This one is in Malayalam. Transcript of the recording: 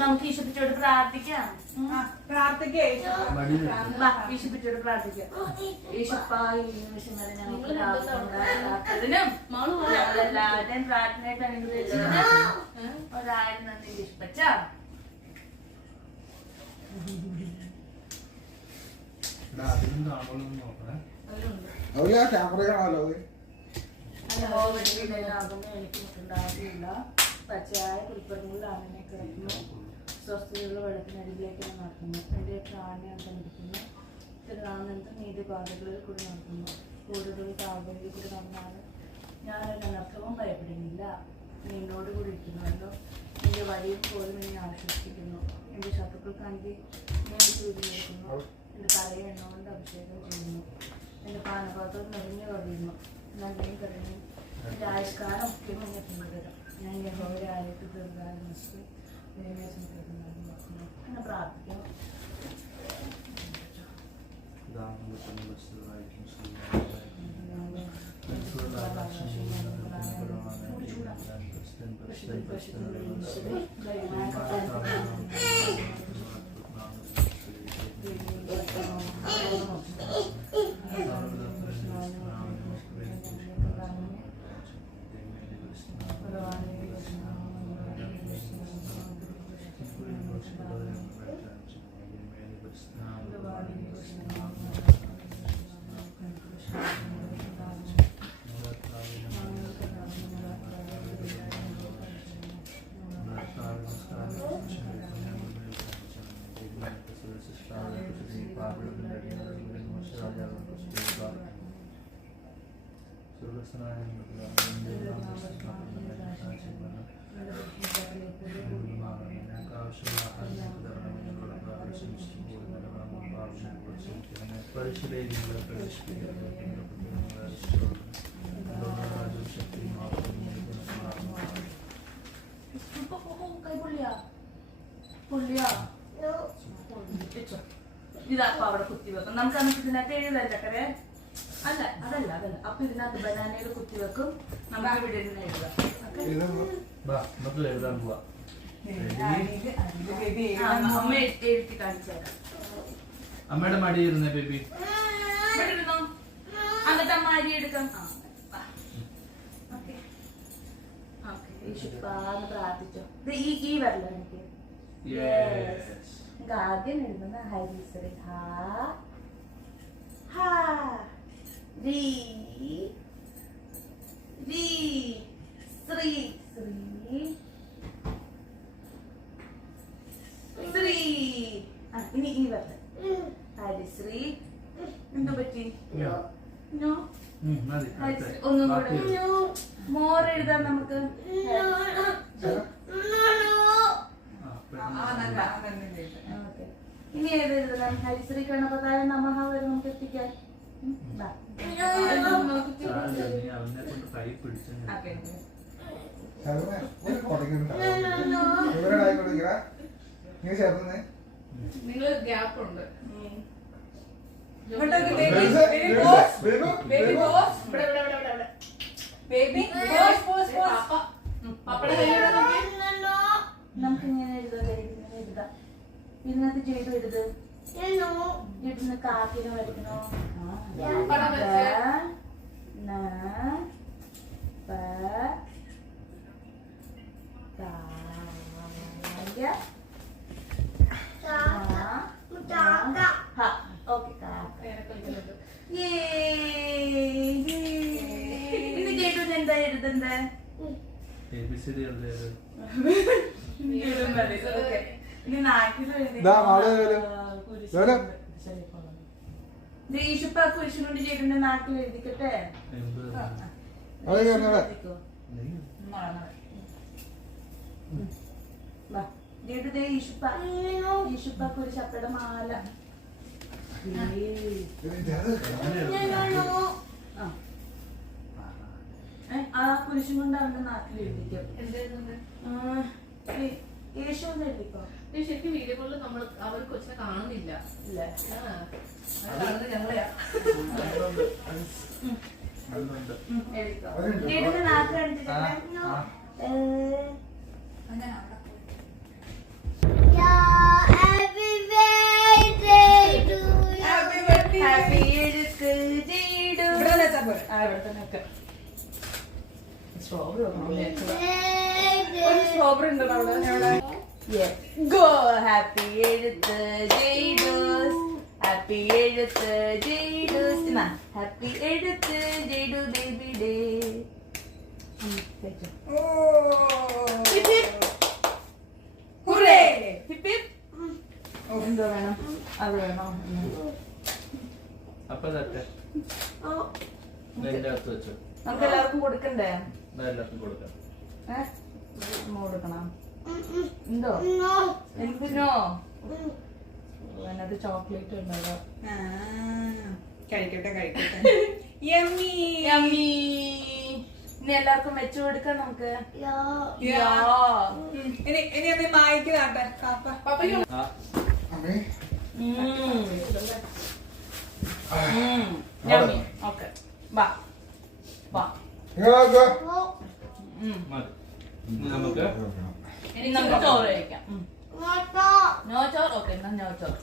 നമുക്ക് ഈശോയോട് പ്രാർത്ഥിക്കാം. ഈശോയോട് പ്രാർത്ഥിക്കാം. ഈശോപ്പ ഈ നിമിഷം വരെ ഞങ്ങൾക്ക് എല്ലാവരുടെയും പ്രാർത്ഥനയായിട്ട് അനുഗ്രഹിച്ചതിന് ഒരായിരം നന്ദി ഈശോപ്പച്ച. എനിക്ക് മുട്ടുണ്ടാകില്ല. പച്ചയായ പുൽപ്പറമ്പുകളിലാണ് എന്നെ കിടക്കുന്നു. സ്വസ്ഥതയുള്ള വെള്ളത്തിനരികിലേക്ക് നടക്കുന്നു. എൻ്റെ പ്രാണിയെ തന്നിരിക്കുന്നു. തിരുനാമത്തെ നീതിപാതകളിൽ കൂടി നടക്കുന്നു. കൂടുതൽ താപങ്ങളിൽ കൂടി നടന്നാലും ഞാൻ അനർത്ഥവും ഭയപ്പെടുന്നില്ല. നിന്നോട് കൂടി ഇരിക്കുന്നുവല്ലോ. എൻ്റെ വഴിയിൽ പോലും എന്നെ ആശ്വസിപ്പിക്കുന്നു. എൻ്റെ ശത്രുക്കൾക്ക് അഞ്ചി ഞാൻ ചൂടിയിരിക്കുന്നു. എൻ്റെ തലയെ എണ്ണുകൊണ്ട് അഭിഷേകം ചെയ്യുന്നു. എൻ്റെ പാനപാത്രം നിറഞ്ഞു കഴിയുന്നു. നന്ദിയും കഴിഞ്ഞു എൻ്റെ ആയുഷ്കാലം ഒക്കെ മുന്നേ പിന്തുടരും. ഞാൻ യഹോവയുടെ ആലയത്തിൽ ദീർഘകാലം നശിക്കും. അങ്ങനെ പ്രാർത്ഥിക്കാം. ഇതാ അവിടെ കുത്തിവെക്കും. നമുക്ക് എന്നിട്ട് ഇതിനകത്ത് എഴുതല്ലേ? അല്ല അതല്ല അതല്ല. അപ്പൊ ഇതിനകത്ത് ബനാനയിൽ കുത്തിവെക്കും. നമുക്ക് ഇവിടെ ഇരുന്ന് എഴുതാം. അമ്മ എഴുതി കാണിച്ചു തരാം. അമ്മയുടെ മടി ഇരുന്നേ ബേബി. എന്നിട്ട് അമ്മ അരി എടുക്കാം. പ്രാർത്ഥിച്ചോ. ഈ വരല എനിക്ക് ആദ്യം എഴുതുന്ന ഹരിശ്രീ ഹാ ഹാ രീ രീ ശ്രീ ശ്രീ ശ്രീ. ഇനി ഈ വരല ഹരിശ്രീ. എന്തു പറ്റി? ഒന്നും കൂടെ മോർ എഴുതാം നമുക്ക്. ഇനി ഏത് എഴുതണം? ഹരിശ്രീ ഗണപതായ നമഃ വരെ നമുക്ക് എത്തിക്കാം. നിങ്ങൾ ഗ്യാപ്പ് ഉണ്ട്. നമുക്ക് ഇങ്ങനെ എഴുതാം. ഇതിനകത്ത് ചെയ്തു എഴുത്. ഇടുന്ന കാക്കിനോ എടുക്കണോ? എന്താ എഴുതണ്ടേ? ഇനി നാക്കിലും ഈശുപ്പ കുരിശിനോട് ചെയ്തിട്ട് നാക്കിൽ എഴുതിക്കട്ടെ. ഈശുപ്പ കുരിശപ്പയുടെ മാല. ആ കുരിശും കൊണ്ട് അവന്റെ നാട്ടിൽ എഴുതിക്കും. യേശു എന്ന് എഴുതിക്കോ. ശരിക്കും വീഡിയോ കോളിൽ നമ്മൾ അവർ കൊച്ചിനെ കാണുന്നില്ല. ഞങ്ങളെയാ നാട്ടിൽ ഇവിടെ തന്നെ ഒക്കെ സ്ട്രോബെറി സ്ട്രോബെറി ഉണ്ടോ അവിടെ? ഗോ ഹാപ്പി എഴുത്ത് ജെയ്ഡൂസ്, ഹാപ്പി എഴുത്ത് ജെയ്ഡൂസ്, ഹാപ്പി എഴുത്ത് ജെയ്ഡു ബേബി ഡേ. എന്തോ വേണം? അത് വേണോ? അപ്പൊ തട്ടെ എന്റെ അകത്ത് വെച്ചു. നമുക്ക് എല്ലാവർക്കും കൊടുക്കണ്ടേ? എല്ലാവർക്കും കൊടുക്കാം. കൊടുക്കണം. എന്തോ എന്തിനോ? അതിനകത്ത് ചോക്ലേറ്റ് ഉണ്ടല്ലോ. കഴിക്കട്ടെ കഴിക്കട്ടെ. യമ്മി ഇനി എല്ലാവർക്കും വെച്ചു കൊടുക്കാം നമുക്ക്. ഇനി അത് മായിക്കാട്ടെ പപ്പയ്ക്ക് ഓക്കെ വാ വാ. മതി. ഇനി നമുക്ക് ഇനി നമുക്ക് ചോറ് കഴിക്കാം. നോ ചോറ്. ഓക്കെ എന്നാ നോ ചോറ്.